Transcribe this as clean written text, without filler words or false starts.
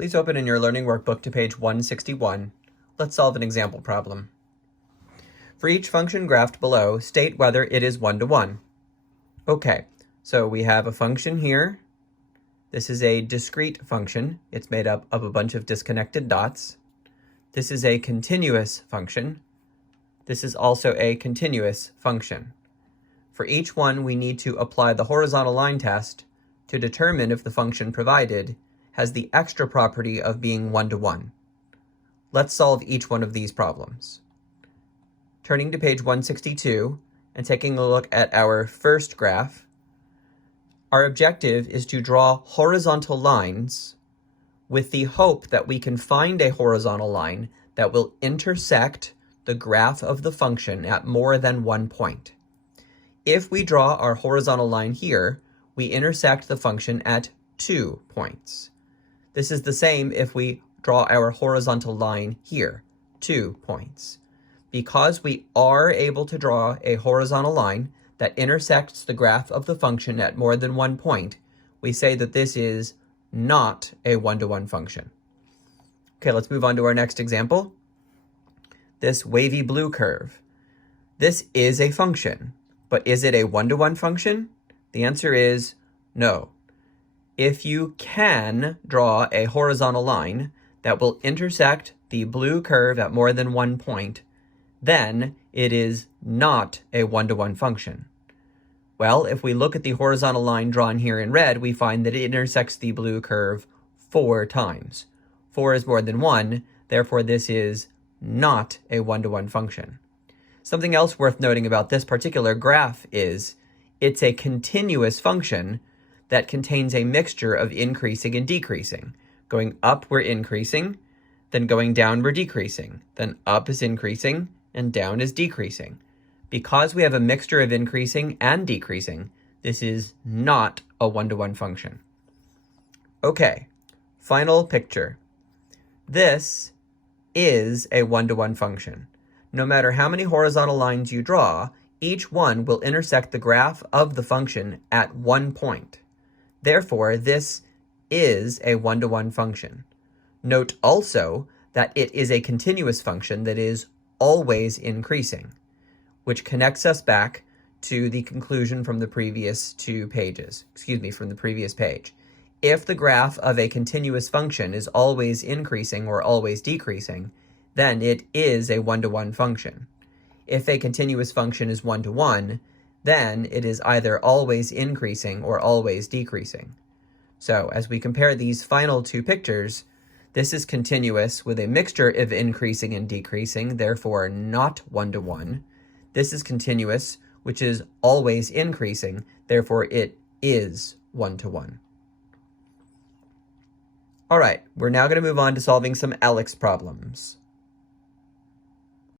Please open in your learning workbook to page 161. Let's solve an example problem. For each function graphed below, state whether it is one-to-one. Okay, so we have a function here. This is a discrete function. It's made up of a bunch of disconnected dots. This is a continuous function. This is also a continuous function. For each one, we need to apply the horizontal line test to determine if the function provided has the extra property of being one-to-one. Let's solve each one of these problems. Turning to page 162 and taking a look at our first graph, our objective is to draw horizontal lines with the hope that we can find a horizontal line that will intersect the graph of the function at more than one point. If we draw our horizontal line here, we intersect the function at 2 points. This is the same if we draw our horizontal line here, 2 points. Because we are able to draw a horizontal line that intersects the graph of the function at more than 1 point, we say that this is not a one-to-one function. Okay, let's move on to our next example. This wavy blue curve. This is a function, but is it a one-to-one function? The answer is no. If you can draw a horizontal line that will intersect the blue curve at more than 1 point, then it is not a one-to-one function. Well, if we look at the horizontal line drawn here in red, we find that it intersects the blue curve 4 times. 4 is more than 1, therefore this is not a one-to-one function. Something else worth noting about this particular graph is it's a continuous function that contains a mixture of increasing and decreasing. Going up, we're increasing, then going down, we're decreasing. Then up is increasing, and down is decreasing. Because we have a mixture of increasing and decreasing, this is not a one-to-one function. Okay, final picture. This is a one-to-one function. No matter how many horizontal lines you draw, each one will intersect the graph of the function at 1 point. Therefore, this is a one-to-one function. Note also that it is a continuous function that is always increasing, which connects us back to the conclusion from the previous from the previous page. If the graph of a continuous function is always increasing or always decreasing, then it is a one-to-one function. If a continuous function is one-to-one, then it is either always increasing or always decreasing. So as we compare these final two pictures, this is continuous with a mixture of increasing and decreasing, therefore not one-to-one. This is continuous, which is always increasing, therefore it is one-to-one. All right, we're now going to move on to solving some ALEKS problems.